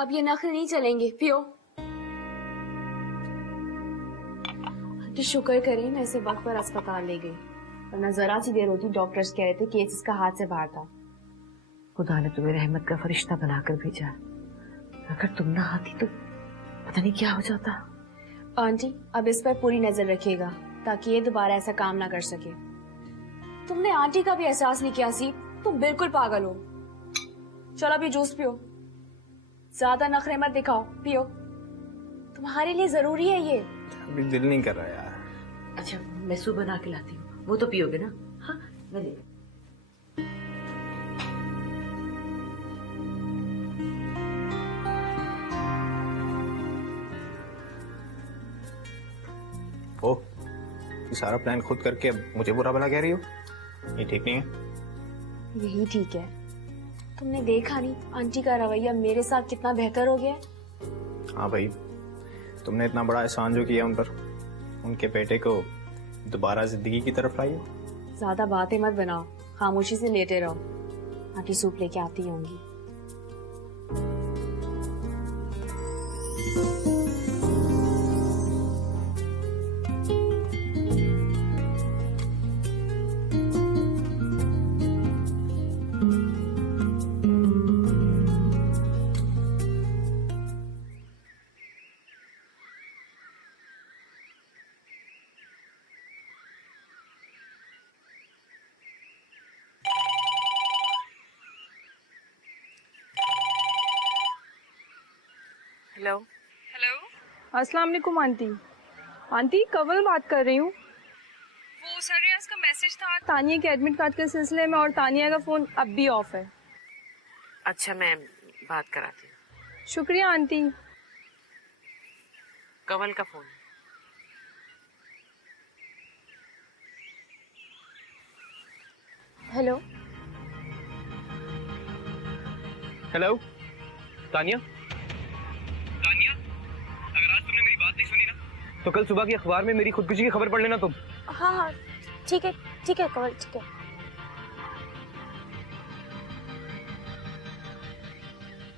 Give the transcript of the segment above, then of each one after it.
अब ये नखरे नहीं चलेंगे, पियो। आंटी शुक्र करें मैं इसे वक्त पर अस्पताल ले गई, वरना जरा सी देर होती डॉक्टर्स कह रहे थे केस इसका हाथ से बाहर था। खुदा ने तुम्हें रहमत का फरिश्ता बनाकर भेजा। अगर तुम ना आती तो पता नहीं क्या हो जाता। आंटी अब इस पर पूरी नजर रखिएगा ताकि ये दोबारा ऐसा काम ना कर सके। तुमने आंटी का भी एहसास नहीं किया सी, तुम बिल्कुल पागल हो। चलो अभी जूस पियो, ज्यादा नखरे मत दिखाओ, पियो, तुम्हारे लिए जरूरी है ये। अभी दिल नहीं कर रहा यार। अच्छा मैं सूप बना के लाती हूँ, वो तो पियोगे ना? हाँ मैं ले। ओ, ये सारा प्लान खुद करके अब मुझे बुरा भला कह रही हो? ये ठीक नहीं है। यही ठीक है। तुमने देखा नहीं आंटी का रवैया मेरे साथ कितना बेहतर हो गया है? हाँ भाई, तुमने इतना बड़ा एहसान जो किया उन पर, उनके बेटे को दोबारा जिंदगी की तरफ लाई हो। ज्यादा बातें मत बनाओ, खामोशी से लेटे रहो। आंटी सूप लेके आती होंगी। हेलो। हेलो, अस्सलाम वालेकुम आंटी। आंटी कवल बात कर रही हूँ। वो सर रियाज का मैसेज था तानिया के एडमिट कार्ड के सिलसिले में, और तानिया का फोन अब भी ऑफ है। अच्छा मैं बात कराती हूँ। शुक्रिया आंटी। कमल का phone. Hello. Hello Tania. Tania, अगर आज तुमने मेरी बात नहीं सुनी ना, तो कल सुबह की अखबार में मेरी खुदकुशी की खबर पढ़ लेना तुम। हाँ हाँ ठीक है कवल, ठीक है।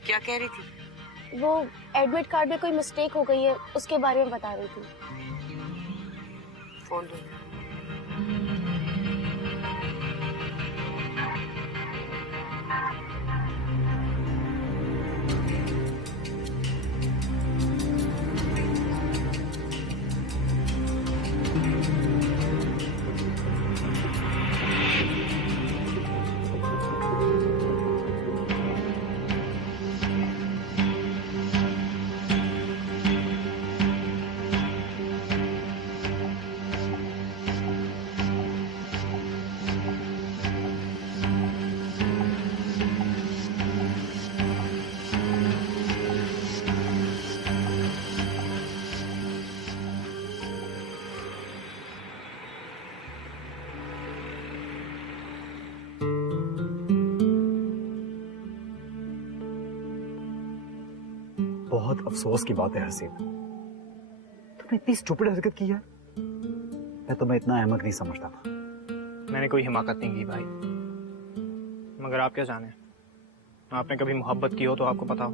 क्या कह रही थी? वो एडमिट कार्ड में कोई मिस्टेक हो गई है, उसके बारे में बता रही थी। फोन दो। बहुत अफसोस की बात है हसीन, तुमने इतनी स्टूपिड हरकत की है। मैं तुम्हें इतना अहमक नहीं समझता था। मैंने कोई हिमाकत नहीं की भाई, मगर आप क्या जाने, आपने कभी मोहब्बत की हो तो आपको पता हो।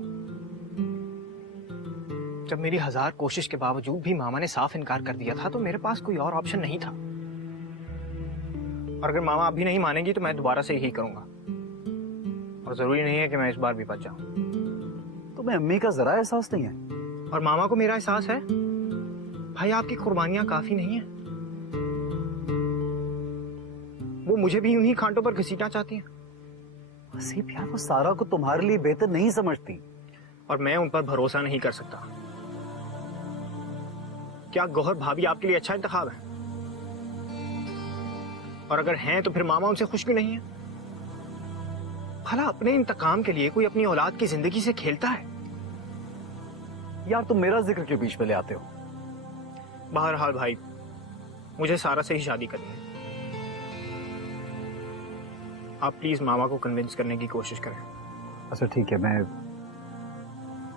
जब मेरी 1000 कोशिश के बावजूद भी मामा ने साफ इनकार कर दिया था तो मेरे पास कोई और ऑप्शन नहीं था। और अगर मामा अभी नहीं मानेंगी तो मैं दोबारा से यही करूंगा, और जरूरी नहीं है कि मैं इस बार भी बच जाऊं। तुम्हें अम्मी का जरा एहसास नहीं है? और मामा को मेरा एहसास है भाई, आपकी कुर्बानियां काफी नहीं है। वो मुझे भी उन्हीं कांटों पर घसीटना चाहती हैं। हसीब यार, वो सारा को तुम्हारे लिए बेहतर नहीं समझती, और मैं उन पर भरोसा नहीं कर सकता। क्या गौहर भाभी आपके लिए अच्छा इंतखाब है? और अगर हैं तो फिर मामा उनसे खुश भी नहीं है। भला अपने इंतकाम के लिए कोई अपनी औलाद की जिंदगी से खेलता है? यार तुम मेरा जिक्र क्यों बीच में ले आते हो? बहरहाल भाई, मुझे सारा से ही शादी करनी है। आप प्लीज मामा को कन्विंस करने की कोशिश करें। अच्छा ठीक है, मैं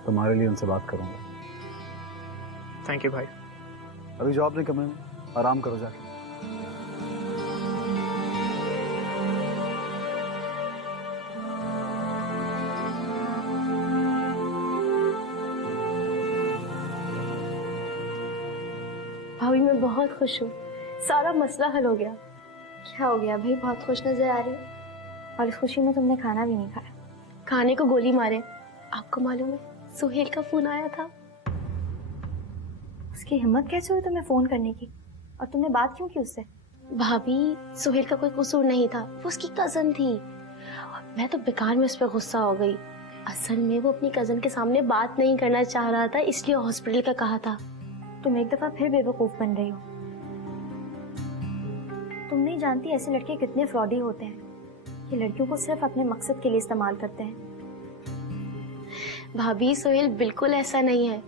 तुम्हारे लिए उनसे बात करूंगा। थैंक यू भाई। अभी जॉब नहीं कमरे में, आराम करो जाके। भाभी मैं बहुत खुश हूँ, सारा मसला हल हो गया। क्या हो गया भाई, बहुत खुश नजर आ रही हो। और इस खुशी में तुमने खाना भी नहीं खाया। खाने को गोली मारे। आपको मालूम है सुहेल का फोन आया था। उसकी हिम्मत कैसे हुई तुम्हें फोन करने की, और तुमने बात क्यों की उससे? भाभी सुहेल का कोई कसूर नहीं था, वो उसकी कजन थी। मैं तो बेकार में उस पर गुस्सा हो गई। असल में वो अपनी कजन के सामने बात नहीं करना चाह रहा था, इसलिए हॉस्पिटल का कहा था। तुम एक दफा फिर बेवकूफ बन रही हो। तुम नहीं जानती ऐसे लड़के कितने फ्रॉडी होते हैं। ये लड़कियों को सिर्फ अपने मकसद के लिए इस्तेमाल करते हैं। भाभी सुहेल बिल्कुल ऐसा नहीं है।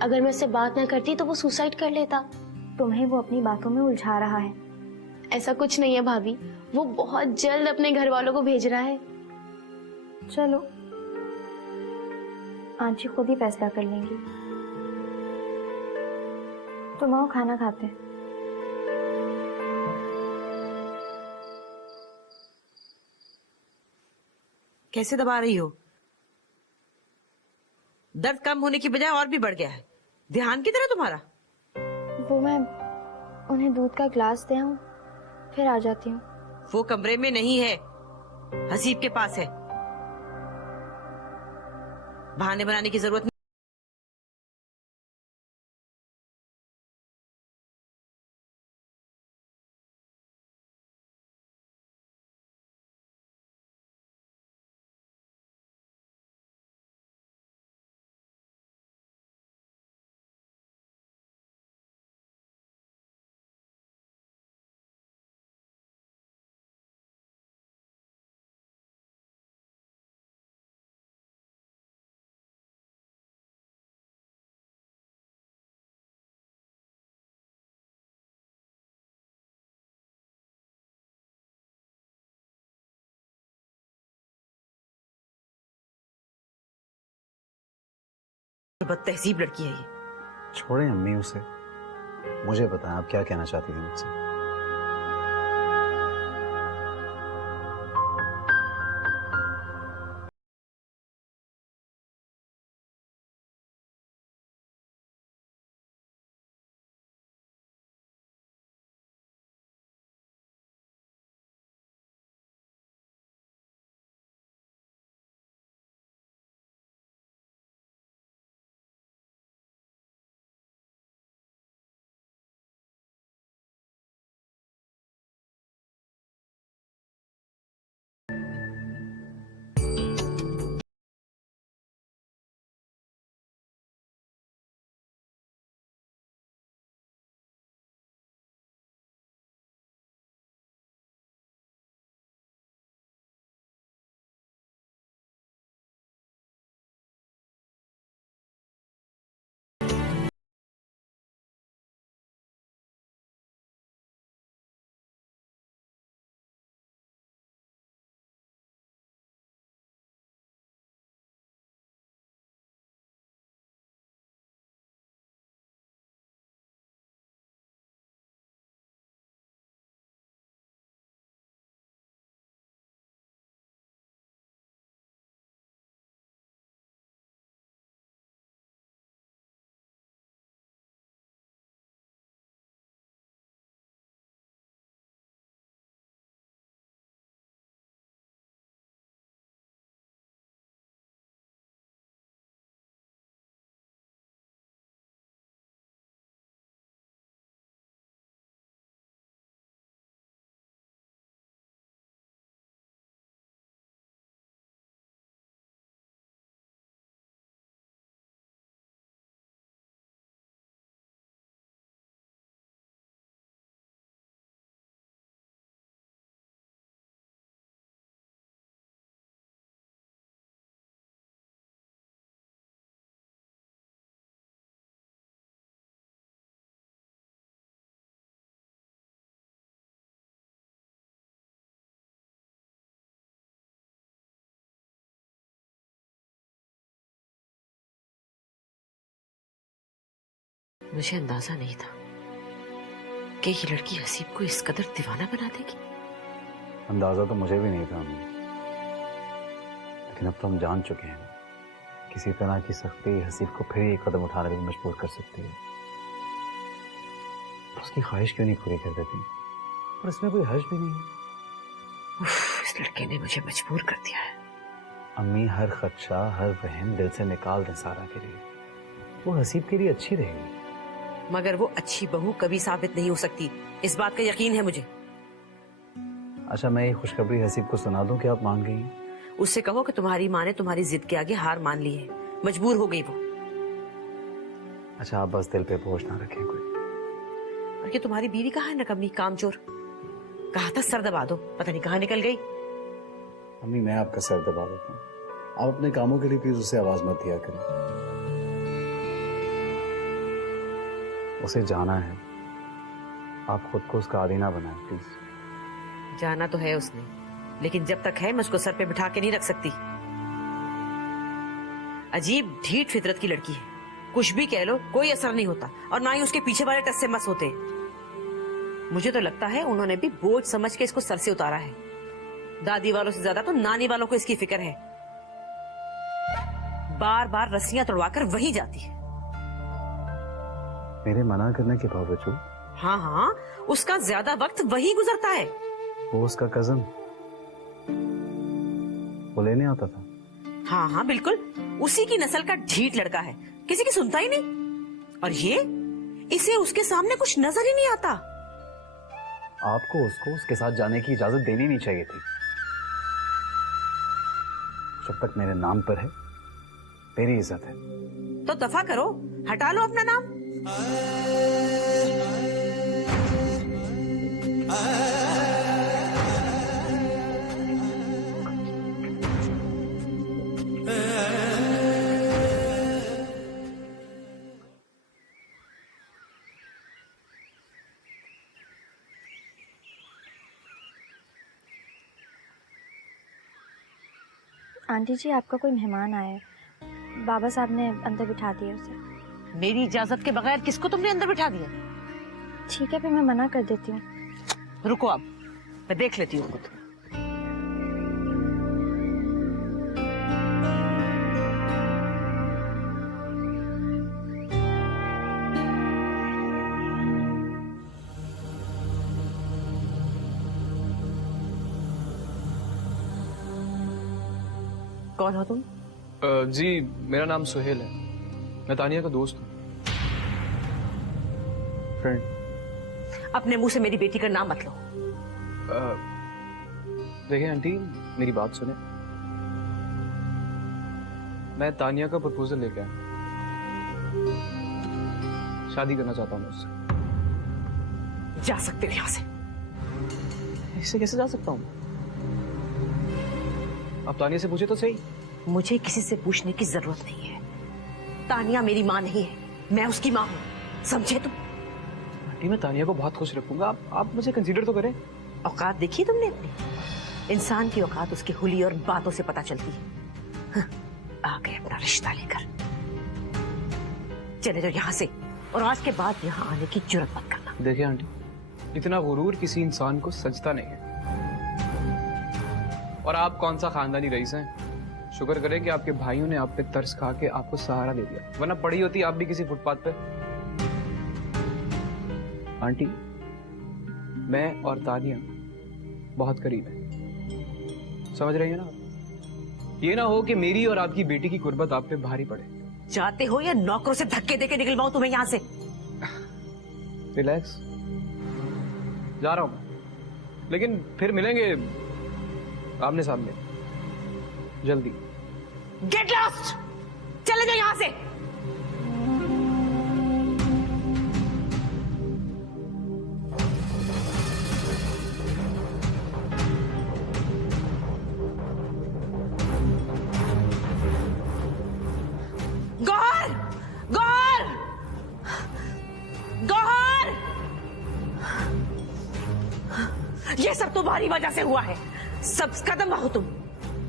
अगर मैं उससे बात ना करती तो वो सुसाइड कर लेता। तुम्हें वो अपनी बातों में उलझा रहा है। ऐसा कुछ नहीं है भाभी, वो बहुत जल्द अपने घर वालों को भेज रहा है। चलो आंटी खुद ही फैसला कर लेंगी। तुम आओ खाना खाते हैं। कैसे दबा रही हो? दर्द कम होने की बजाय और भी बढ़ गया है। ध्यान किधर है तुम्हारा? वो मैं उन्हें दूध का गिलास दे आऊं, फिर आ जाती हूँ। वो कमरे में नहीं है, हसीब के पास है। बहाने बनाने की जरूरत नहीं। बदतहजीब लड़की है ये। छोड़े अम्मी उसे, मुझे बताएं आप क्या कहना चाहती थी मुझसे। मुझे अंदाजा नहीं था कि ये लड़की हसीब को इस कदर दीवाना बना देगी। अंदाजा तो मुझे भी नहीं था अम्मी, लेकिन अब तो हम जान चुके हैं किसी तरह की सख्ती हसीब को फिर एक कदम उठाने में मजबूर कर सकती है। उसकी ख्वाहिश क्यों नहीं पूरी कर देती? और इसमें कोई हर्ज भी नहीं है। इस लड़के ने मुझे मजबूर कर दिया है। अम्मी हर खदशा, हर वहम दिल से निकाल दें सारा के लिए। वो हसीब के लिए अच्छी रहेगी। मगर वो अच्छी बहू कभी साबित नहीं हो सकती, इस बात का यकीन है मुझे। अच्छा, मैं ये खुशखबरी हसीब को सुना दूं कि आप मान गई हैं? उससे कहो कि तुम्हारी माँ ने तुम्हारी जिद के आगे हार मान ली है, मजबूर हो गई वो। अच्छा, आप बस दिल पे बोझ ना रखें कोई। और ये तुम्हारी बीवी कहाँ है नकम्मी कामचोर? कहा था सर दबा दो, पता नहीं कहाँ निकल गई। अम्मी मैं आपका सर दबा देता हूँ, आप अपने कामों के लिए प्लीज उसे आवाज मत दिया करें। उसे जाना है, आप खुद को उसका आदी ना बनाएं प्लीज। जाना तो है उसने, लेकिन जब तक है मैं उसको सर पे बिठा के नहीं रख सकती। अजीब ढीठ फितरत की लड़की है, कुछ भी कह लो कोई असर नहीं होता, और ना ही उसके पीछे वाले टस से मस होते हैं। मुझे तो लगता है उन्होंने भी बोझ समझ के इसको सर से उतारा है। दादी वालों से ज्यादा तो नानी वालों को इसकी फिक्र है। बार बार रस्सियां तोड़वाकर वही जाती है। मेरे मना करने के बावजूद? हाँ हाँ, उसका ज्यादा वक्त वही गुजरता है। वो उसका कजन, वो लेने आता था। हाँ हाँ बिल्कुल, उसी की नस्ल का ढीठ लड़का है, किसी की सुनता ही नहीं। और ये, इसे उसके सामने कुछ नजर ही नहीं आता। आपको उसको उसके साथ जाने की इजाजत देनी नहीं चाहिए थी। जब तक मेरे नाम पर है मेरी इज्जत है। तो दफा करो, हटा लो अपना नाम। आंटी जी, आपका कोई मेहमान आया है, बाबा साहब ने अंदर बिठा दिया उसे। मेरी इजाजत के बगैर किसको तुमने अंदर बिठा दिया? ठीक है, फिर मैं मना कर देती हूँ। रुको, अब मैं देख लेती हूँ खुद। कौन हो तुम? जी मेरा नाम सुहेल है, मैं तानिया का दोस्त हूँ, फ्रेंड। अपने मुंह से मेरी बेटी का नाम मत लो। देखिए आंटी, मेरी बात सुने। मैं तानिया का प्रपोजल लेके आया, शादी करना चाहता हूँ उससे। जा सकते हो यहाँ से। इससे कैसे जा सकता हूँ? आप तानिया से पूछे तो सही। मुझे किसी से पूछने की जरूरत नहीं है। तानिया मेरी माँ नहीं है, मैं उसकी माँ हूँ, समझे तुम? आंटी मैं तानिया को बहुत खुश रखूंगा, आप मुझे कंसीडर तो करें। औकात देखी तुमने अपनी? इंसान की औकात उसकी हुली और बातों से पता चलती है। हाँ, आ गए अपना रिश्ता लेकर। चले जाओ यहाँ से, और आज के बाद यहाँ आने की जुर्रत मत करना। देखिए आंटी, इतना गुरूर किसी इंसान को सजता नहीं है। और आप कौन सा खानदानी रईस हैं? शुक्र करें कि आपके भाइयों ने आप पे तरस खा के आपको सहारा दे दिया, वरना पड़ी होती आप भी किसी फुटपाथ पे। आंटी, मैं और तानिया बहुत करीब हैं, समझ रही है ना आप? ये ना हो कि मेरी और आपकी बेटी की कुर्बत आप पे भारी पड़े। चाहते हो या नौकरों से धक्के देके निकलवाऊं तुम्हें यहाँ से? रिलैक्स, जा रहा हूं, लेकिन फिर मिलेंगे आमने सामने जल्दी। गेट लॉस्ट, चले जाओ यहाँ से। गौहर, गौहर, गौहर, ये सब तुम्हारी वजह से हुआ है। सब कदम रहो तुम।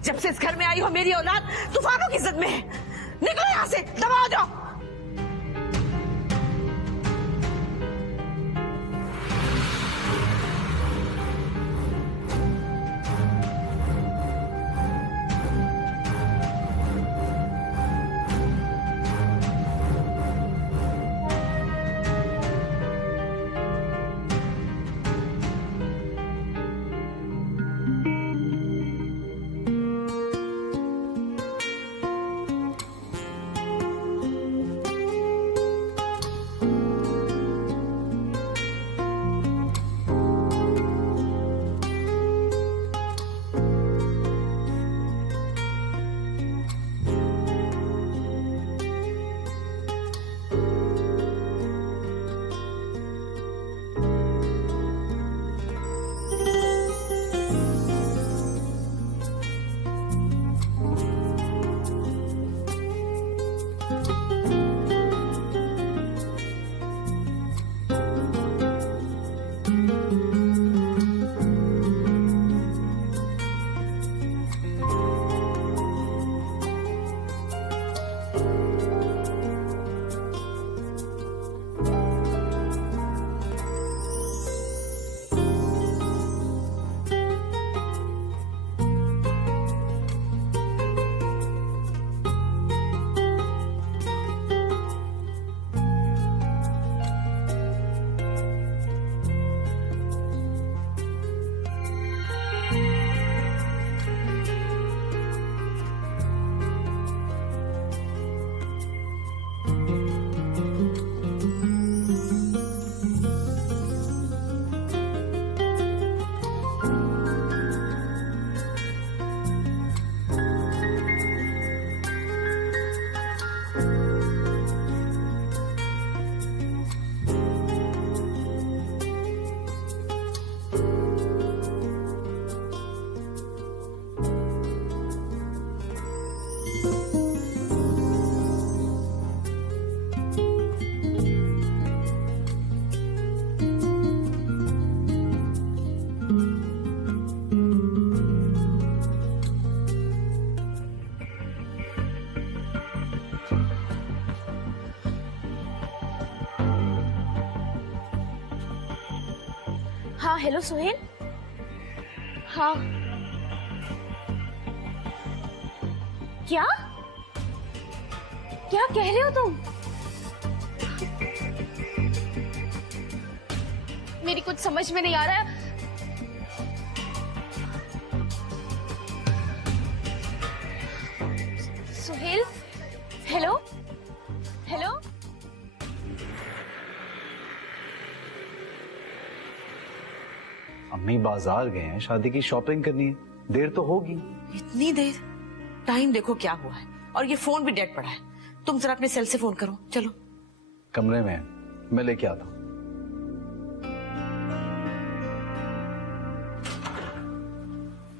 जब से इस घर में आई हो मेरी औलाद तूफानों की जिद में है। निकलो यहाँ से, दबाओ जाओ। हाँ हेलो सुहेल। हाँ क्या क्या कह रहे हो तुम? मेरी कुछ समझ में नहीं आ रहा है। Suhel hello hello. अम्मी बाजार गए हैं, शादी की शॉपिंग करनी है, देर तो होगी। इतनी देर? टाइम देखो क्या हुआ है, और ये फोन भी डेड पड़ा है। तुम जरा अपने सेल से फोन करो, चलो। कमरे में है, मैं लेके आता हूँ।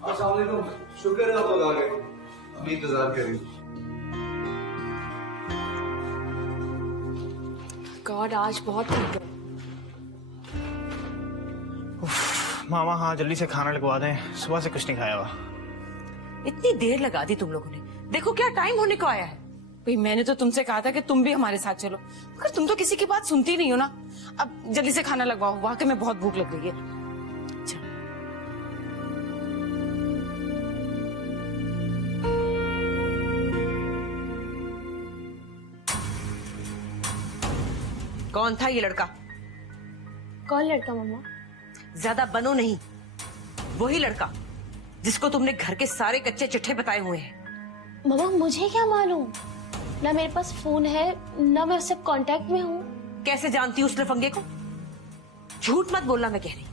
अस्सलाम वालेकुम, शुक्र है आप लोग आ गए, अभी इंतजार कर रही हूँ। गॉड, आज बहुत थक गए। मामा हाँ जल्दी से खाना लगवा दें, सुबह से कुछ नहीं खाया हुआ। इतनी देर लगा दी तुम लोगों ने, देखो क्या टाइम होने को आया है। भाई मैंने तो तुमसे कहा था कि तुम भी हमारे साथ चलो, मगर तुम तो किसी की बात सुनती नहीं हो ना। अब जल्दी से खाना लगवाओ, वाकई में बहुत भूख लग रही है। कौन था ये लड़का? कौन लड़का मम्मा? ज्यादा बनो नहीं, वही लड़का जिसको तुमने घर के सारे कच्चे चिट्ठे बताए हुए हैं। मम्मा मुझे क्या मालूम, ना मेरे पास फोन है ना मैं उससे कांटेक्ट में हूँ। कैसे जानती हूँ उस लफंगे को? झूठ मत बोलना, मैं कह रही।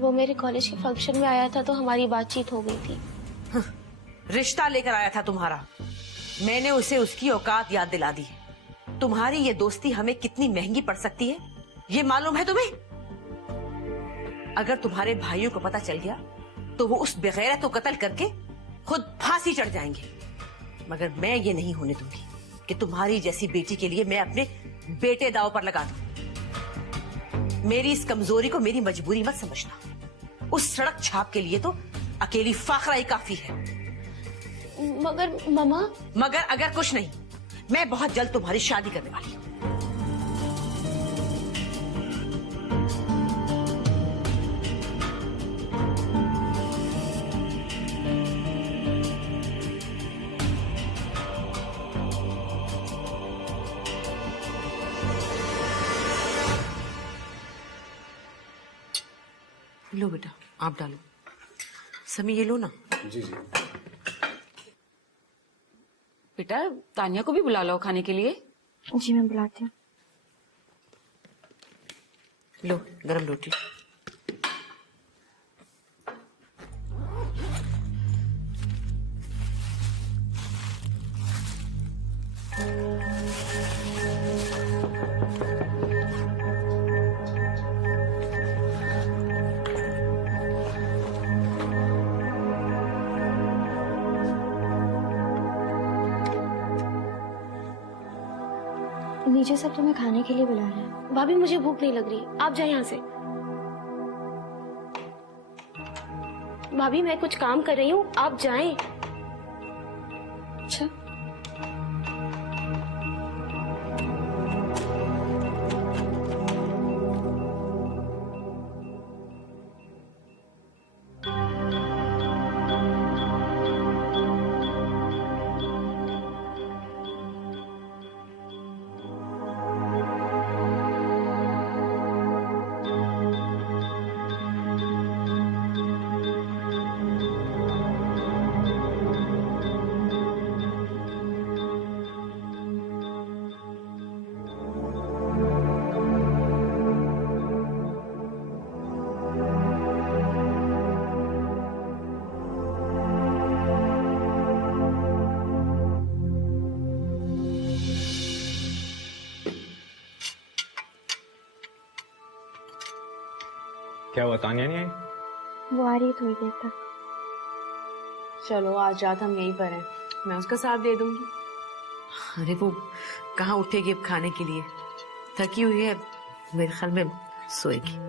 वो मेरे कॉलेज के फंक्शन में आया था तो हमारी बातचीत हो गई थी। रिश्ता लेकर आया था तुम्हारा, मैंने उसे उसकी औकात याद दिला दी है। तुम्हारी ये दोस्ती हमें कितनी महंगी पड़ सकती है ये मालूम है तुम्हें? अगर तुम्हारे भाइयों को पता चल गया तो वो उस बेगैरत को कत्ल करके खुद फांसी चढ़ जाएंगे, मगर मैं ये नहीं होने दूंगी कि तुम्हारी जैसी बेटी के लिए मैं अपने बेटे दांव पर लगा दूं। मेरी इस कमजोरी को मेरी मजबूरी मत समझना। उस सड़क छाप के लिए तो अकेली फाखरा ही काफी है। मगर मम्मा। मगर अगर कुछ नहीं, मैं बहुत जल्द तुम्हारी शादी करने वाली हूँ। लो बेटा, आप डालो। समी ये लो ना। जी जी। बेटा तानिया को भी बुला लो खाने के लिए। जी मैं बुलाती हूँ। लो गरम रोटी। नीचे सब तुम्हें खाने के लिए बुला रहे हैं। भाभी मुझे भूख नहीं लग रही, आप जाए यहाँ से। भाभी मैं कुछ काम कर रही हूँ, आप जाएं। अच्छा क्या हुआ, तानिया नहीं आई? वो आ रही है थोड़ी देर तक। चलो आज रात हम यहीं पर हैं, मैं उसका साथ दे दूंगी। अरे वो कहाँ उठेगी अब खाने के लिए, थकी हुई है, मेरे ख्याल में सोएगी।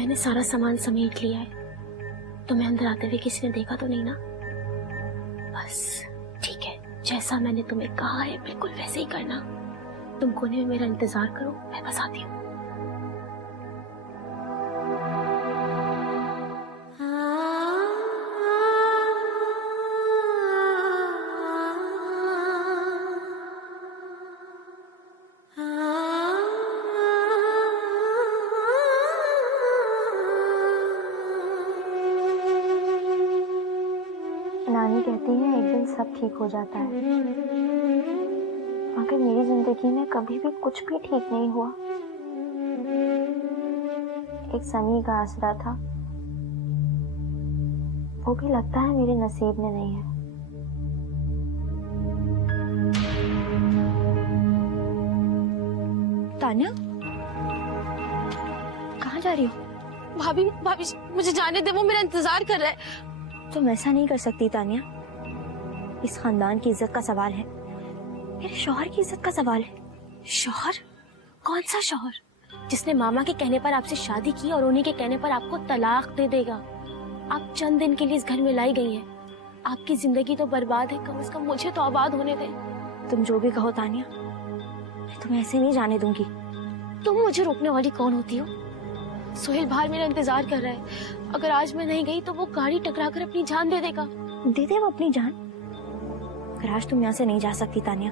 मैंने सारा सामान समेट लिया है। तुम्हें अंदर आते हुए किसी ने देखा तो नहीं ना? बस ठीक है, जैसा मैंने तुम्हें कहा है बिल्कुल वैसे ही करना। तुम कोने में मेरा इंतजार करो, मैं बस आती हूँ। नानी कहती है एक दिन सब ठीक हो जाता है, मगर मेरी जिंदगी में कभी भी कुछ भी ठीक नहीं हुआ। एक सनी का आसरा था, वो भी लगता है मेरे नसीब में नहीं है। तान्या, कहाँ जा रही हो? भाभी भाभी मुझे जाने दे, वो मेरा इंतजार कर रहा है। तुम ऐसा नहीं कर सकती तान्या, इस खानदान की इज्जत का सवाल है, मेरे शौहर की इज्जत का सवाल है। शौहर? कौन सा शौहर? जिसने मामा के कहने पर आपसे शादी की और उन्हीं के कहने पर आपको तलाक दे देगा। आप चंद दिन के लिए इस घर में लाई गई हैं। आपकी जिंदगी तो बर्बाद है, कम से कम मुझे तो आबाद होने दे। तुम जो भी कहो तान्या, मैं तुम्हें ऐसे नहीं जाने दूंगी। तुम मुझे रोकने वाली कौन होती हो? सोहेल बाहर मेरा इंतजार कर रहा है। अगर आज मैं नहीं गई तो वो गाड़ी टकराकर अपनी जान दे देगा। दे दे वो अपनी जान, पर आज तुम यहाँ से नहीं जा सकती तान्या।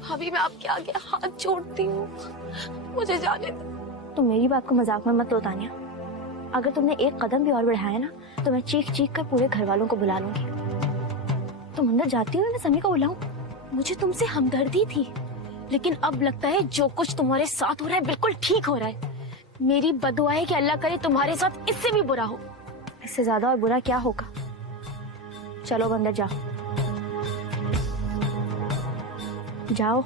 भाभी मैं आपके आगे हाथ जोड़ती हूँ, मुझे जाने दो। तुम मेरी बात को मजाक में मत लो तान्या। अगर तुमने एक कदम भी और बढ़ाया ना तो मैं चीख चीख कर पूरे घर वालों को बुला लूंगी। तुम अंदर जाती हो, मैं समी को बुलाऊं? मुझे तुमसे हमदर्दी थी, लेकिन अब लगता है जो कुछ तुम्हारे साथ हो रहा है बिल्कुल ठीक हो रहा है। मेरी बदुआ है कि अल्लाह करे तुम्हारे साथ इससे भी बुरा हो। इससे ज्यादा और बुरा क्या होगा? चलो अंदर जाओ, जाओ।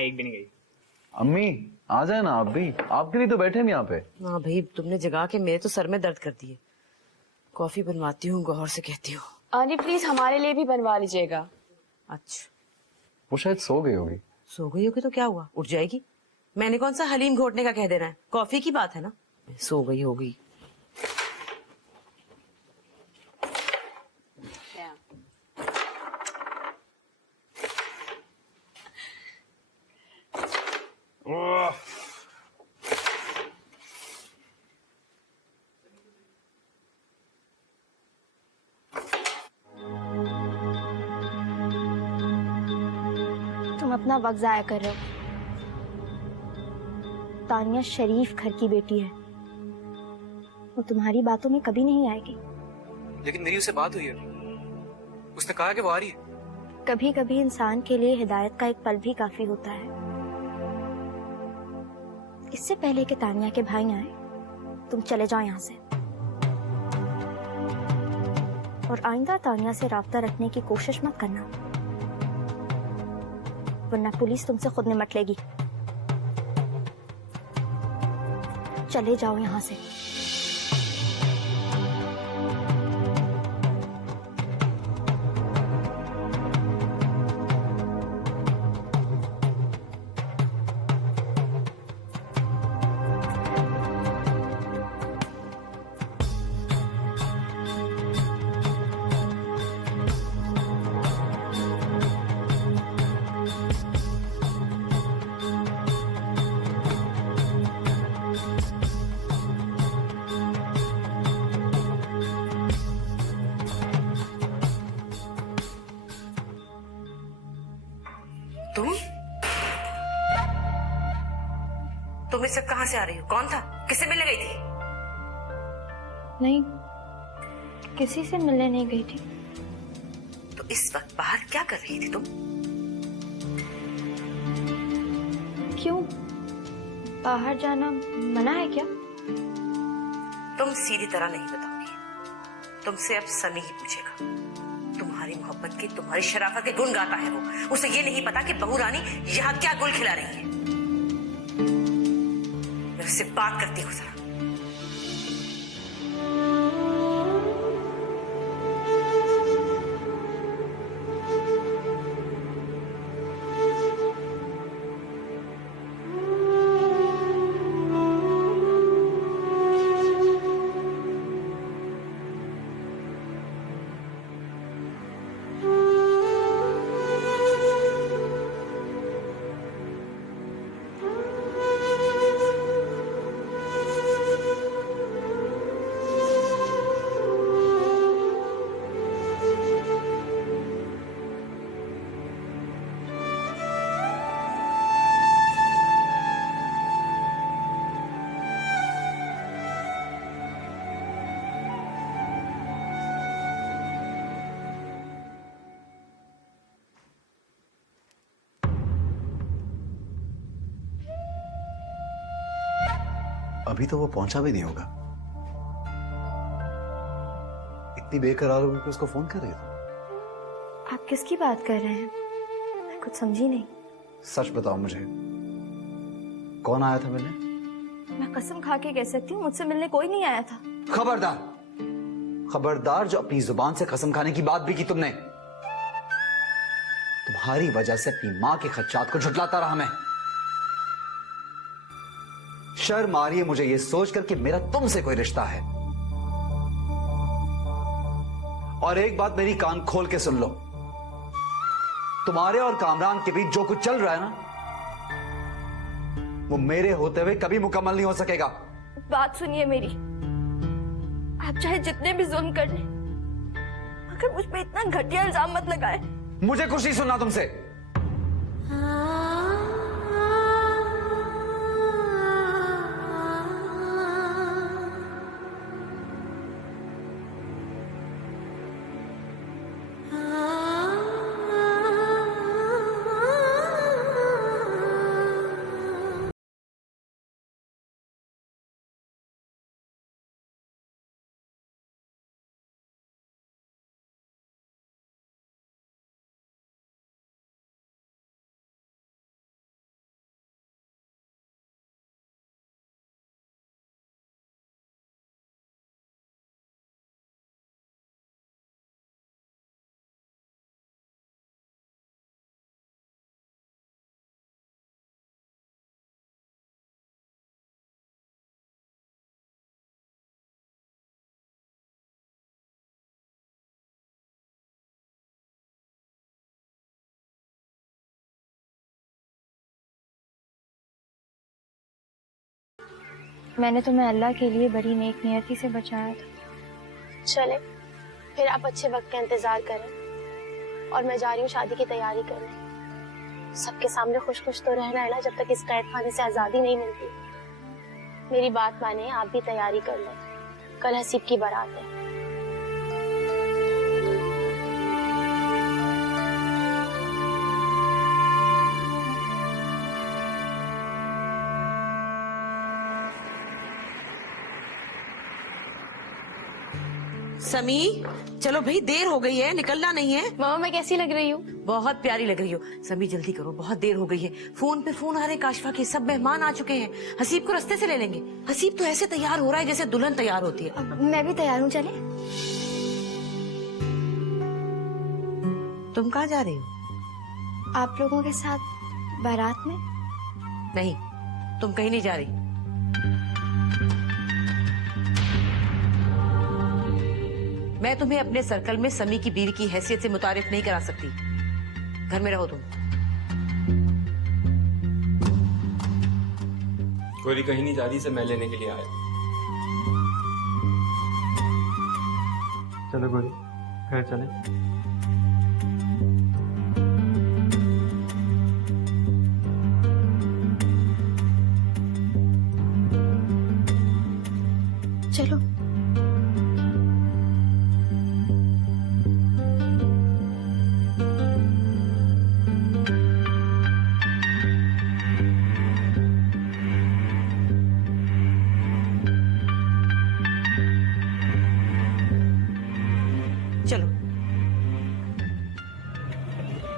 एक भी नहीं गई। अम्मी आ जाए ना आप भी, आपके लिए तो बैठे हम यहाँ पे। हाँ भाई, तुमने जगा के मेरे तो सर में दर्द कर दिए। कॉफी बनवाती हूँ, गौर से कहती हूँ। आंटी प्लीज हमारे लिए भी बनवा लीजिएगा। अच्छा, वो शायद सो गई होगी। सो गई होगी तो क्या हुआ, उठ जाएगी। मैंने कौन सा हलीम घोटने का कह देना है, कॉफी की बात है ना। सो गई होगी। तुम अपना वक्त जाया कर रहे हो। तानिया शरीफ घर की बेटी है, वो तुम्हारी बातों में कभी नहीं आएगी। लेकिन मेरी उससे बात हुई है, उसने कहा कि वो आ रही है। कभी कभी इंसान के लिए हिदायत का एक पल भी काफी होता है। इससे पहले कि तानिया के भाई आए, तुम चले जाओ यहाँ से। और आइंदा तानिया से राब्ता रखने की कोशिश मत करना, वरना पुलिस तुमसे खुद निमट लेगी। चले जाओ यहाँ से। तुम इस सब कहाँ से आ रही हो? कौन था? किससे मिलने गई थी? नहीं, किसी से मिलने नहीं गई थी। तो इस वक्त बाहर क्या कर रही थी तुम? क्यों, बाहर जाना मना है क्या? तुम सीधी तरह नहीं बताओगी, तुमसे अब समी ही पूछेगा। तुम्हारी मोहब्बत के, तुम्हारी शराफत के गुण गाता है वो। उसे ये नहीं पता कि बहू रानी यहाँ क्या गुल खिला रही है। मैं उससे बात करती हूँ जरा। अभी तो वो पहुंचा भी नहीं होगा। इतनी बेकरार होगी कि उसको फोन कर रही हो। आप किसकी बात कर रहे हैं? मैं कुछ समझी नहीं। सच बताओ मुझे, कौन आया था मिलने? मैं कसम खा के कह सकती हूँ, मुझसे मिलने कोई नहीं आया था। खबरदार, खबरदार, जो अपनी जुबान से कसम खाने की बात भी की तुमने। तुम्हारी वजह से अपनी मां के खदशात को झुठलाता रहा मैं। शर्म आ रही है मुझे ये सोचकर कि मेरा तुमसे कोई रिश्ता है। और एक बात मेरी कान खोल के सुन लो, तुम्हारे और कामरान के बीच जो कुछ चल रहा है ना, वो मेरे होते हुए कभी मुकम्मल नहीं हो सकेगा। बात सुनिए मेरी, आप चाहे जितने भी जुल्म कर लें, मगर मुझ पे इतना घटिया इल्जाम मत लगाए। मुझे कुछ नहीं सुनना तुमसे। मैंने तुम्हें अल्लाह के लिए बड़ी नेक नियति से बचाया था। चले, फिर आप अच्छे वक्त का इंतजार करें और मैं जा रही हूँ शादी की तैयारी करने। सबके सामने खुश खुश तो रहना है ना, जब तक इस कैद खाने से आजादी नहीं मिलती। मेरी बात माने, आप भी तैयारी कर लें, कल हसीब की बारात है। समी, चलो भाई, देर हो गई है, निकलना नहीं है। मामा मैं कैसी लग रही हूँ? बहुत प्यारी लग रही हो। समी जल्दी करो, बहुत देर हो गई है। फोन पे फोन आ रहे काशफा के, सब मेहमान आ चुके हैं। हसीब को रास्ते से ले लेंगे। हसीब तो ऐसे तैयार हो रहा है जैसे दुल्हन तैयार होती है। मैं भी तैयार हूँ, चले। तुम कहाँ जा रही हो? आप लोगों के साथ बारात में? नहीं, तुम कहीं नहीं जा रही। मैं तुम्हें अपने सर्कल में समी की बीवी की हैसियत से मुतारिफ नहीं करा सकती। घर में रहो तुम। गोरी कहीं नहीं जा रही, से मैं लेने के लिए आया। चलो गोरी, घर चले। चलो। चलो।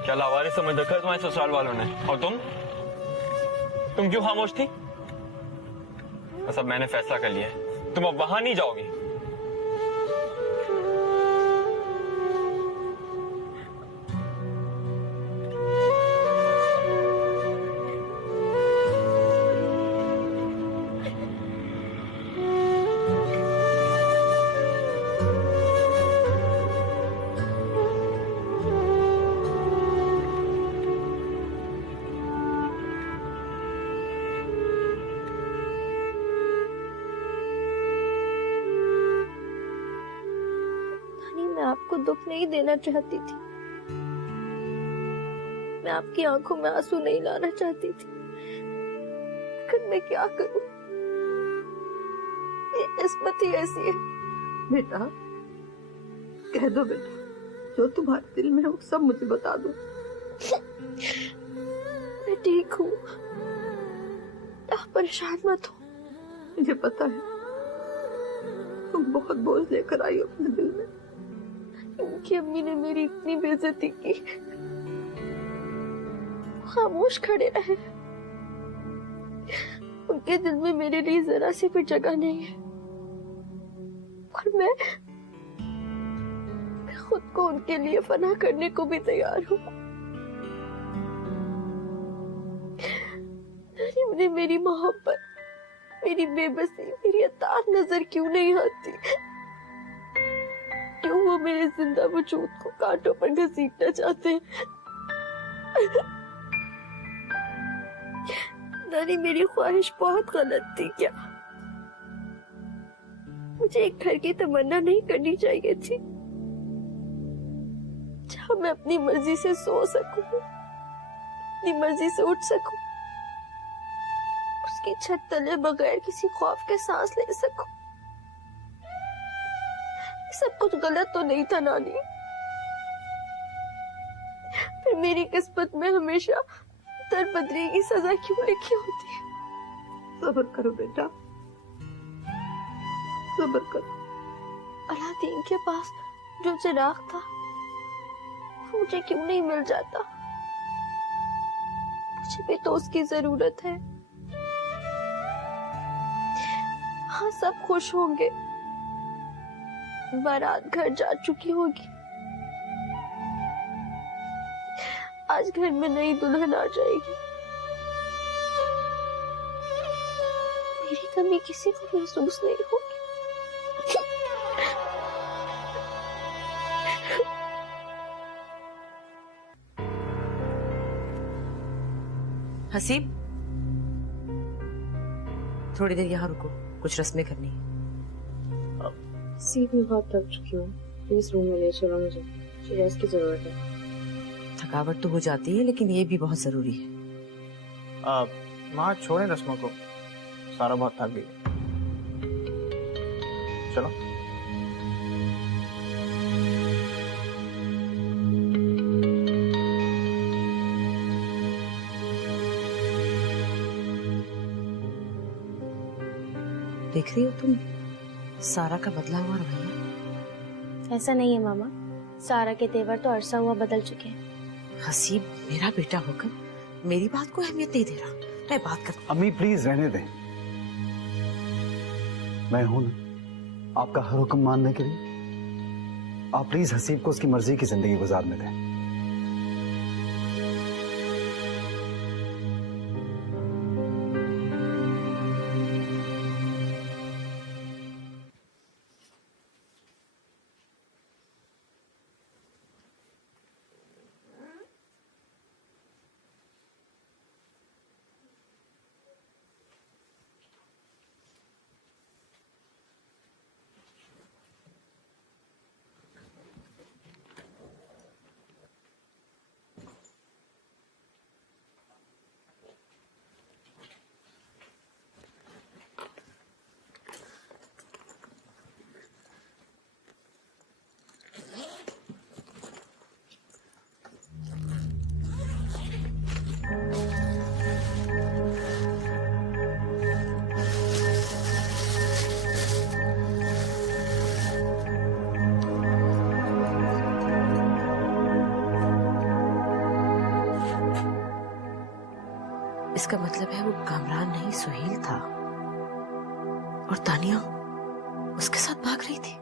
क्या लावारिस समझ रखा है तुम्हारे ससुराल वालों ने? और तुम क्यों खामोश थी? बस अब मैंने फैसला कर लिया है, तुम अब वहां नहीं जाओगी। मैं आपको दुख नहीं देना चाहती थी, मैं आपकी आंखों में आंसू नहीं लाना चाहती थी, लेकिन मैं क्या करूं, ये किस्मत ही ऐसी है। बेटा, कह दो बेटा, जो तुम्हारे दिल में हो सब मुझे बता दो। मैं ठीक हूँ, आप परेशान मत हो। मुझे पता है तुम बहुत बोझ लेकर आई हो अपने दिल में। उनकी अम्मी ने मेरी इतनी बेइज्जती की, खामोश खड़े रहे। उनके दिल में मेरे लिए जरा सी भी जगह नहीं है, और मैं खुद को उनके लिए फना करने को भी तैयार हूँ। उन्हें मेरी मोहब्बत, मेरी बेबसी, मेरी अताअत नजर क्यों नहीं आती? क्यों वो मेरे जिंदा वजूद को कांटों पर घसीटना चाहते हैं? नानी, मेरी ख्वाहिश बहुत गलत थी क्या? मुझे एक घर की तमन्ना नहीं करनी चाहिए थी जहां मैं अपनी मर्जी से सो सकूं, अपनी मर्जी से उठ सकूं, उसकी छत तले बगैर किसी खौफ के सांस ले सकूं। सब कुछ गलत तो नहीं था नानी, फिर मेरी किस्मत में हमेशा दरबदरी की सजा क्यों लिखी होती है? सब्र करो बेटा, सब्र करो। अलादीन के पास जो चिराग था वो मुझे क्यों नहीं मिल जाता? मुझे भी तो उसकी जरूरत है। हाँ, सब खुश होंगे, बारात घर जा चुकी होगी, आज घर में नई दुल्हन आ जाएगी। मेरी कमी किसी को महसूस नहीं होगी। हसीब, थोड़ी देर यहाँ रुको, कुछ रस्में करनी है। सीट में बहुत थक चुकी हूँ, प्लीज रूम में ले चलो मुझे रेस्ट की जरूरत है। थकावट तो हो जाती है, लेकिन ये भी बहुत जरूरी है। माँ छोड़े रस्मों को, सारा बहुत थक गई। चलो। देख रही हो तुम सारा का बदला हुआ रवैया? ऐसा नहीं है मामा, सारा के तेवर तो अरसा हुआ बदल चुके हैं। हसीब मेरा बेटा होकर मेरी बात को अहमियत नहीं दे रहा। मैं बात कर। अम्मी प्लीज रहने दें, मैं हूं ना आपका हर हुक्म मानने के लिए। आप प्लीज हसीब को उसकी मर्जी की जिंदगी गुजारने दें। इसका मतलब है वो कामरान नहीं सुहेल था, और तानिया उसके साथ भाग रही थी।